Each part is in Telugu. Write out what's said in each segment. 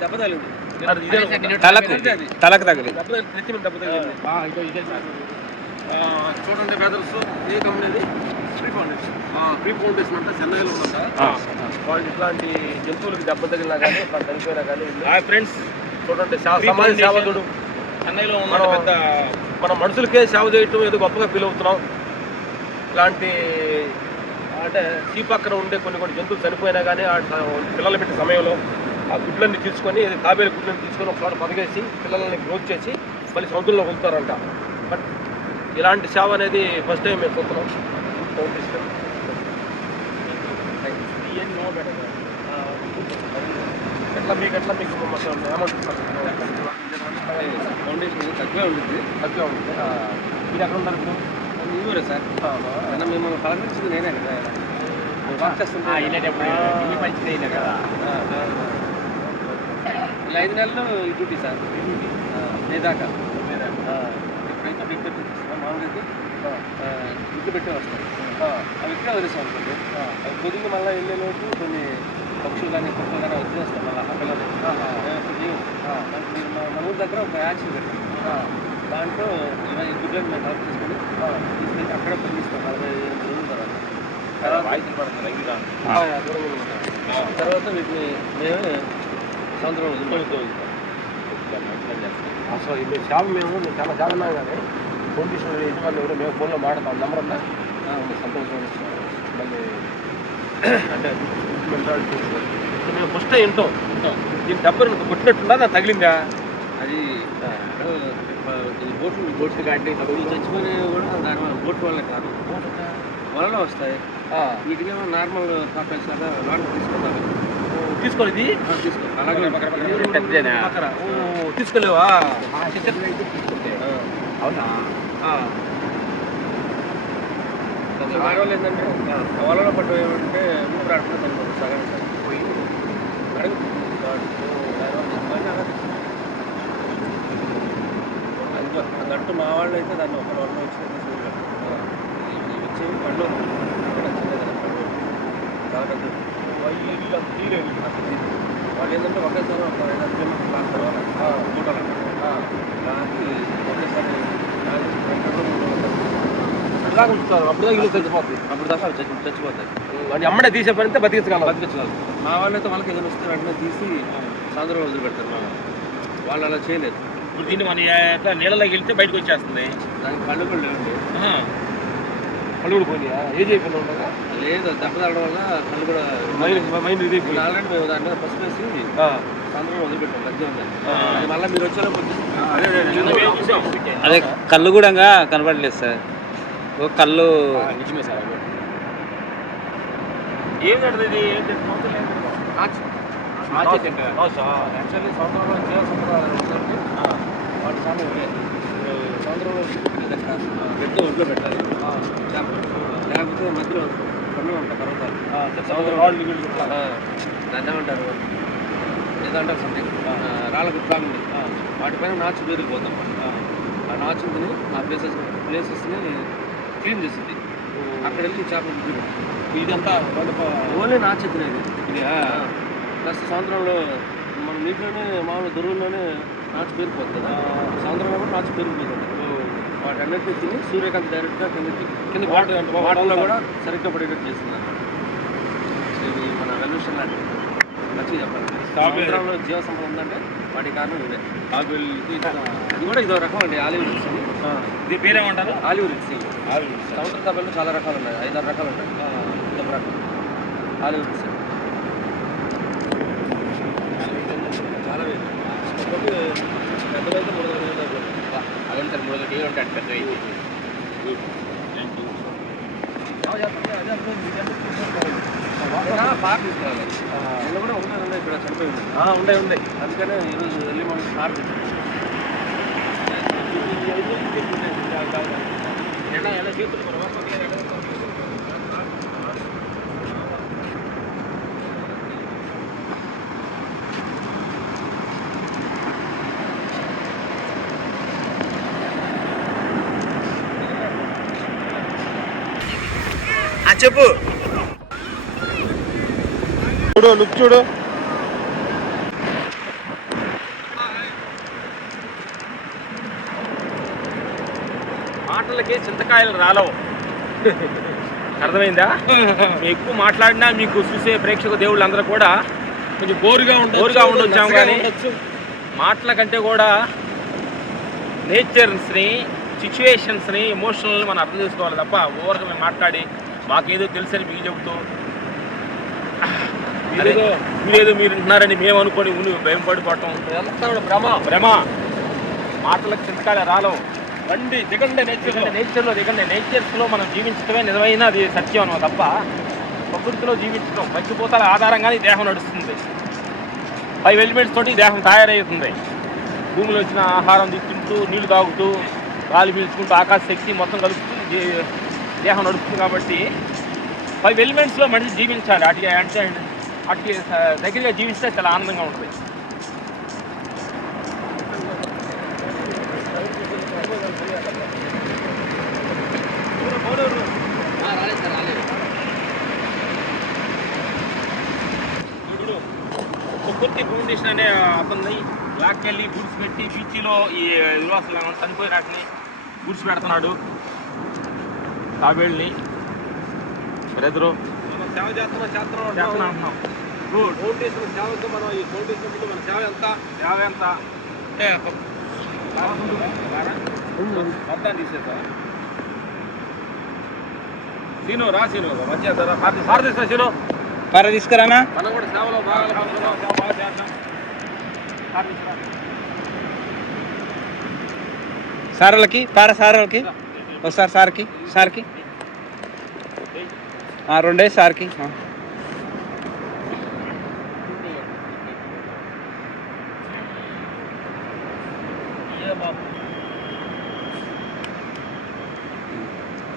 దెబ్బ తగిలింది. తలకు. తలకు తగిలి చూడండి బ్రదర్స్ ఏ కంపెనీది ప్రీ ఫౌండేషన్. ప్రీ ఫౌండేషన్ అంటే చెన్నైలో ఉందంట. వాళ్ళు ఇట్లాంటి జంతువులకి దెబ్బ తగిలినా కానీ ఇట్లా చనిపోయినా కానీ ఫ్రెండ్స్ చూడండి సా- సమాజ సేవ foundation. చూడు చెన్నైలో ఉన్న మనం- పెద్ద మన మనుషులకే సేవ చేయటం ఏదో గొప్పగా ఫీల్ అవుతున్నాం. ఇలాంటి అంటే ఈ పక్కన ఉండే కొన్ని కొన్ని జంతువులు చనిపోయినా కానీ పిల్లలు పెట్టే సమయంలో ఆ గుడ్లన్నీ తీసుకొని తాబేలు గుడ్లన్నీ తీసుకొని ఒక చోట పదగేసి పిల్లల్ని గ్రోత్ చేసి మళ్ళీ సముద్రంలో వదులుతారంట బట్ ఇలాంటి సేవ అనేది ఫస్ట్ టైం మేము చూస్తున్నాం. ఫౌండేషన్ ఎట్లా మీకు ఎట్లా మీకు ఏమంటున్నారు ఫౌండేషన్ తక్కువే ఉంటుంది తక్కువ ఉంటుంది మీరు ఎక్కడ ఉంటారు ఇప్పుడు? ఇవ్వరే సార్ అన్న మేము పలకరించింది నేనే కదా వర్క్ చేస్తుంటే ఇలా ఐదు నెలలు డ్యూటీ సార్. మే దాకా? ఎప్పుడైతే బిగ్ పెట్టి మామూలుగా? ఇట్లు పెట్టే వస్తాయి. అవి ఇక్కడే వదిలేసాం అనుకోండి అవి పొద్దున్న మళ్ళీ వెళ్ళే లోపు కొన్ని పక్షులు కానీ కుక్కలు కానీ వదిలేస్తాం మళ్ళీ ఆ పిల్లలు దానికి మీరు మన ఊరి దగ్గర ఒక యాక్షన్ పెట్టాం దాంట్లో ఈ గుడ్లను మేము కలెక్ట్ చేసుకొని తీసుకెళ్ళి అక్కడ పండిస్తాం నలభై రోజుల తర్వాత. తర్వాత తర్వాత వీటిని మేమే సంవత్సరం అసలు ఈ షాప్ మేము చాలా ఉన్నాం కానీ పొజిషన్ యజమాని ఎవరు మేము ఫోన్లో మాట్లాడతాం. నెంబర్ ఉందా సంతోషం మళ్ళీ అంటే మేము ఫస్ట్ వింటాం. దీని డబ్బు కొట్టినట్టుందా? నాకు తగిలిందా? అది బోట్లు బోట్లు కాటి చచ్చిపోయిన కూడా దాని వల్ల బోట్ వల్ల కాదు. వలలో వస్తాయి. ఆ, వీటికి నార్మల్ లాగా లోపల తీసుకుంటారు. తీసుకోవాలి ఇది? తీసుకోలేవా అవునా? వాళ్ళు ఏంటంటే వలలో పట్టు ఏమంటే ఊపిరి చనిపోతుంది సగం పోయి. అడుగు. అన్నట్టు మా వాళ్ళు అయితే దాన్ని ఒక వల్ల వచ్చి వచ్చి పండు అక్కడ చిన్నది చాలా వాళ్ళు ఏంటంటే ఒకేసారి ఒక ఐదు ఆరు ఒకేసారి ఉంచుతారు అప్పుడు దాకా ఇల్లు చచ్చిపోతుంది అప్పుడు దాకా అవి చచ్చి చచ్చిపోతాయి అంటే అమ్మడే తీసే పని అయితే బతికించగలం మా వాళ్ళైతే వాళ్ళకి ఏదైనా వస్తే వెంటనే తీసి సాయంత్రం వదిలి పెడతారు మా వాళ్ళు. వాళ్ళు అలా చేయలేదు ఇప్పుడు దీన్ని మన నీళ్ళలోకి వెళ్తే బయటకు వచ్చేస్తుంది దానికి కళ్ళు కూడా లేవండి కళ్ళు కూడా పోయినాయా ఏజ్ అయిపోయినా ఉండగా లేదు దెబ్బ తగ్గడం వల్ల కళ్ళు కూడా మైండ్ మైండ్ ఇది అయిపోయింది. ఆల్రెడీ మేము దాని మీద పసుపు వేసి వదిలిపెట్టాం ఉంది మళ్ళీ మీరు వచ్చేసి అదే కళ్ళు కూడా కనపడలేదు సార్. ఓ కళ్ళు నిజమే సార్ ఏం నడుతుంది ఇది? ఏంటి? నాచు. నాచా? యాక్చువల్లీ సంవత్సరంలో వాటి ఇవే సంవత్సరంలో పెద్ద ఒడ్లో పెట్టాలి చేపలు. లేకపోతే మధ్యలో కొండలు ఉంటాయి పర్వతాలు ఆ, సంవత్సరం రాళ్ళు వీళ్ళు ఇట్లా. ఆ, దాన్ని ఏమంటారు ఏదంటారు సంథింగ్ రాళ్ళ గుట్లాగా ఉంది వాటిపైన నాచు పేరుకుపోతాం ఆ నాచుని ఆ ప్లేసెస్ ప్లేసెస్ని క్లీన్ చేసింది అక్కడ వెళ్ళి చేపలు గుడ్లు ఇదంతా ఓన్లీ నాచు తినేది ఇది, ఆ, ప్లస్ సంవత్సరంలో మన నీటిలోనే మామూలు దొరువుల్లోనే నాచు పేరుకుపోతుంది కదా సముద్రంలో కూడా నాచు పేరుకుపోతుంది వాటి అన్నిటిని తిని సూర్యకాంతి డైరెక్ట్గా కిందకి కింద వాటర్ వాటర్లో కూడా సరిగ్గా పడేటట్టు చేస్తుంది అన్నమాట ఇది మన రెవల్యూషన్ లాంటిది మంచిగా చెప్పాలి. సముద్రంలో జీవ సంపద ఉందంటే వాటి కారణం ఇదే ఇది కూడా ఇదో రకం అండి ఆలివ్ రిక్స్ ఇది పేరేమంటారు ఆలివ్ రిక్స్. సముద్ర చేపల్లో చాలా రకాలు ఉన్నాయి. ఐదారు రకాలు ఉన్నాయి ఇదొక రకం. ఆలివ్ రిక్స్ పెద్దదైతే మూడు వందల వేలు అయిపోతుంది. అదంతా మూడు టీలు ఉంటాడు పెద్ద ఏదైనా పార్క్ తీసుకురావాలి నిన్న కూడా ఒకటే ఉన్నాయి ఇక్కడ చనిపోయి ఉంది ఆ, ఉన్నాయి ఉన్నాయి అందుకనే ఈరోజు ఎర్లీ మార్నింగ్ పార్క్ తెచ్చాను. చెప్పు. చూడు లుక్ చూడు. మాటలకి చింతకాయలు రాలవు. అర్థమైందా? ఎక్కువ మాట్లాడినా మీకు చూసే ప్రేక్షక దేవుళ్ళందరూ కూడా కొంచెం బోరుగా ఉండి బోరుగా ఉండొచ్చాము కానీ మాటల కంటే కూడా నేచర్స్ని సిచ్యువేషన్స్ని ఎమోషనల్ని మనం అర్థం చేసుకోవాలి తప్ప ఓవర్గా మేము మాట్లాడి మాకేదో తెలుసని మీకు చెబుతూ. మీరేదో మీరు ఉంటున్నారని మేము అనుకొని ఉని భయం పడిపోవటం భ్రమ. భ్రమ. మాటలకు చింతకాలే రాలవు. బండి దిగండి నేచర్లో. నేచర్లో దిగండి. నేచర్స్లో మనం జీవించడమే నిజమైన అది సత్యం అన్నమాట తప్ప. ప్రకృతిలో జీవించడం పంచిపోతాల ఆధారంగానే ఈ దేహం నడుస్తుంది. ఫైవ్ ఎలిమెంట్స్ తోటి దేహం తయారవుతుంది. భూమిలో వచ్చిన ఆహారం తింటూ నీళ్ళు తాగుతూ గాలి పీల్చుకుంటూ ఆకాశ శక్తి మొత్తం కలుపుతూ దేహం నడుస్తుంది కాబట్టి ఫైవ్ ఎలిమెంట్స్లో మనిషి జీవించాలి. అటు అంటే అటు దగ్గరగా జీవిస్తే చాలా ఆనందంగా ఉంటుంది. కుర్తి ఫౌండేషన్ అనే అతన్ని లాక్కెళ్ళి గుడ్స్ పెట్టి బీచ్లో ఈ నివాసులు చనిపోయిన వాటిని గుడ్స్ పెడుతున్నాడు. తాబేళ్ళని బ్రదరు మనం సేవ చేస్తున్నా చేస్తున్నాం చేస్తున్నా అంటున్నాం. గుడ్ ఫౌండేషన్ సేవతో మనం ఈ ఫౌండేషన్ ముందు మన సేవ ఎంత? యాభై ఎంత? అంటే మొత్తం తీసేసా సీను రా సీను. మంచిగా పార తీసుకురానా? మనం కూడా సేవలో సేవ బాగా చేద్దాం సార్లకి పార సార్లకి ఒకసారి సార్కి సార్కి. రెండే సార్కి.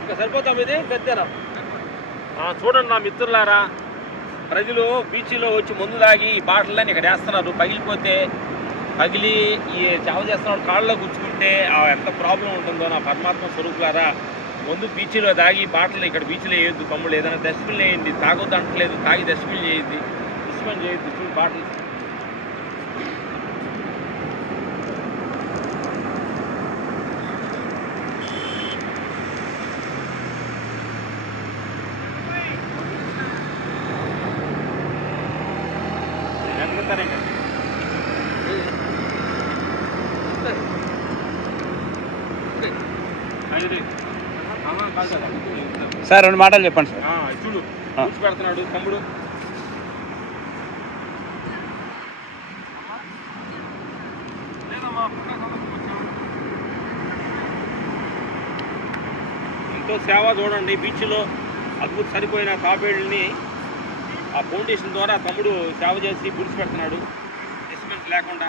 ఇంకా సరిపోతాం ఇది పెద్దనా చూడండి నా మిత్రులారా ప్రజలు బీచ్లో వచ్చి మందు తాగి ఈ బాటలని ఇక్కడ వేస్తున్నారు. పగిలిపోతే పగిలి ఈ చావ చేస్తున్నాడు కాళ్ళలో గుచ్చుకుంటే ఆ ఎంత ప్రాబ్లం ఉంటుందో నా పరమాత్మ స్వరూపులారా. ముందు బీచ్లో తాగి బాటలు ఇక్కడ బీచ్లో వేయొద్దు తమ్ముడు ఏదైనా డస్ట్బిన్ వేయండి. తాగొద్దు అంటలేదు. తాగి డస్ట్బిన్ చేయొద్దు డస్ట్బిన్ చేయొద్దు చూడు ఎంత సరే సార్ రెండు మాటలు చెప్పండి సార్. చూడు. పెడుతున్నాడు తమ్ముడు. ఎంతో సేవ చూడండి బీచ్లో అద్భుత సరిపోయిన తాబేళ్ళని ఆ ఫౌండేషన్ ద్వారా తమ్ముడు సేవ చేసి గుడిసి పెడుతున్నాడు. ఎస్మెంట్ లేకుండా.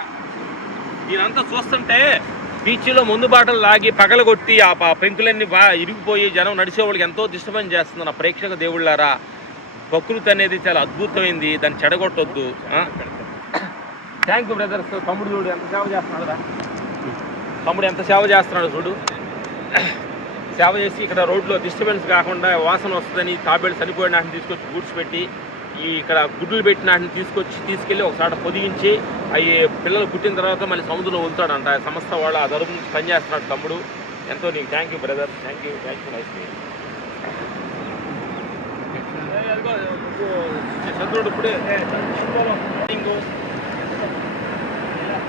దీనంతా చూస్తుంటే బీచ్లో ముందు బాటలు లాగి పగలగొట్టి ఆ పెంకులన్నీ బాగా ఇరిగిపోయి జనం నడిచేవాళ్ళకి ఎంతో డిస్టర్బెన్స్ చేస్తుంది నా ప్రేక్షక దేవుళ్ళారా? ప్రకృతి అనేది చాలా అద్భుతమైంది. దాన్ని చెడగొట్టొద్దు. థ్యాంక్ యూ బ్రదర్స్ తమ్ముడు చూడు ఎంత సేవ చేస్తున్నాడు రా. తమ్ముడు ఎంత సేవ చేస్తున్నాడు చూడు. సేవ చేసి ఇక్కడ రోడ్లో డిస్టర్బెన్స్ కాకుండా వాసన వస్తుందని తాబేళ్ళు చనిపోయిన తీసుకొచ్చి గూడ్స్ పెట్టి ఈ ఇక్కడ గుడ్లు పెట్టిన వాటిని తీసుకొచ్చి తీసుకెళ్ళి ఒకసారి పొదిగించి అవి పిల్లలు పుట్టిన తర్వాత మళ్ళీ సముద్రంలో వదులుతాడంట ఆ సంస్థ వాళ్ళు ఆ తరపు నుంచి పనిచేస్తున్నాడు తమ్ముడు. ఎంతో నీకు thank you brother thank you thank you nice చంద్రుడు ఇప్పుడే ఏ,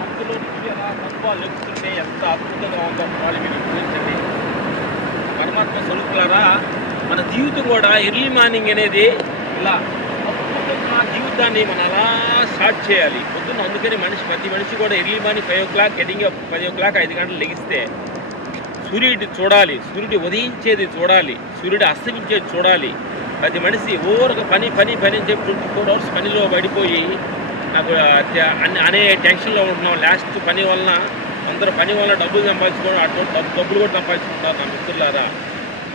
అందులో ఎంత అద్భుతంగా ఉందో వాళ్ళు మీరు గురించండి పరమాత్మ స్వరూపులారా మన జీవితం కూడా ఎర్లీ మార్నింగ్ అనేది ఇలా దాన్ని మనం అలా స్టార్ట్ చేయాలి. పొద్దున్న అందుకని మనిషి ప్రతి మనిషి కూడా early morning five o'clock getting పది ఓ క్లాక్ ఐదు గంటలు లెగిస్తే సూర్యుడి చూడాలి. సూర్యుడి ఉదయించేది చూడాలి. సూర్యుడు అస్తమించేది చూడాలి. ప్రతి మనిషి ఓవరకు పని పని పని అని చెప్పి ట్వంటీ ఫోర్ అవర్స్ పనిలో పడిపోయి నాకు అనే టెన్షన్లో ఉంటున్నాం. లాస్ట్ పని వలన అందరూ పని వలన డబ్బులు సంపాదించుకోవడం అటువంటి డబ్బులు కూడా సంపాదించుకుంటారు నా మిత్రులారా.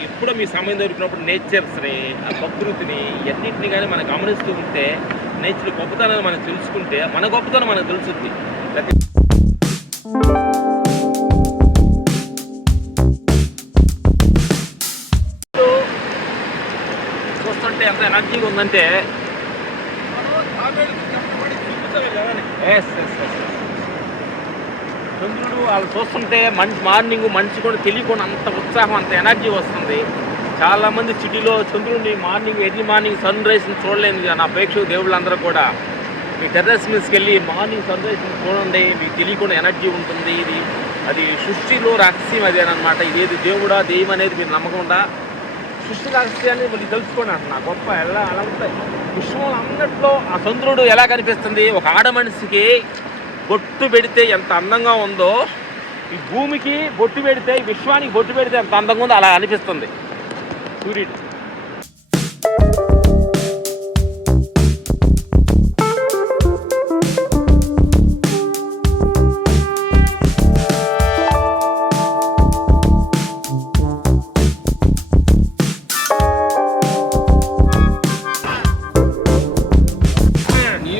ఎప్పుడో మీ సమయం దొరికినప్పుడు నేచర్స్ని ఆ ప్రకృతిని ఇవన్నింటినీ కానీ మనం గమనిస్తూ ఉంటే నేచర్ గొప్పతనాన్ని మనం తెలుసుకుంటే మన గొప్పతనం మనకు తెలుసుద్ది. ప్రతి చూస్తుంటే ఎంత ఎనర్జీగా ఉందంటే ఎస్ ఎస్ ఎస్ చంద్రుడు వాళ్ళు చూస్తుంటే మంచి మార్నింగ్ మనిషి కూడా తెలియకుండా అంత ఉత్సాహం అంత ఎనర్జీ వస్తుంది. చాలామంది సిటీలో చంద్రుడిని మార్నింగ్ ఎర్లీ మార్నింగ్ సన్ రైజ్ని చూడలేదు నా ప్రేక్షకు దేవుళ్ళందరూ కూడా. మీ టెర్రస్ మీదకి వెళ్ళి మార్నింగ్ సన్ రైజ్ని చూడండి మీకు తెలియకుండా ఎనర్జీ ఉంటుంది. ఇది అది సృష్టిలో రహస్యం అదేనమాట ఇదేది దేవుడా దెయ్యం అనేది మీరు నమ్మకుండా సృష్టి రహస్యాన్ని మళ్ళీ తెలుసుకోండి అంటున్నా. గొప్ప ఎలా అలా ఉంటాయి. విశ్వం అన్నట్లో ఆ చంద్రుడు ఎలా కనిపిస్తుంది? ఒక ఆడ మనిషికి బొట్టు పెడితే ఎంత అందంగా ఉందో ఈ భూమికి బొట్టు పెడితే ఈ విశ్వానికి బొట్టు పెడితే ఎంత అందంగా ఉందో అలా అనిపిస్తుంది. సూర్యుడు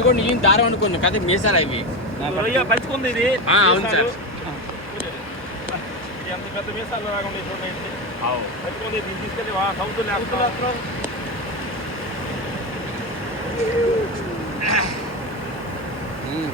కూడా దారం అనుకున్నాను కదా మీసాలు అవి. రొయ్య పంచుకుంది ఇది. ఆ, అవును సార్. ఎంత పెద్ద మీసాలు రాకుండా చూడండి పంచుకుంది దీన్ని తీసుకెళ్ళి వా సముద్రం లేకపోతే ఉమ్.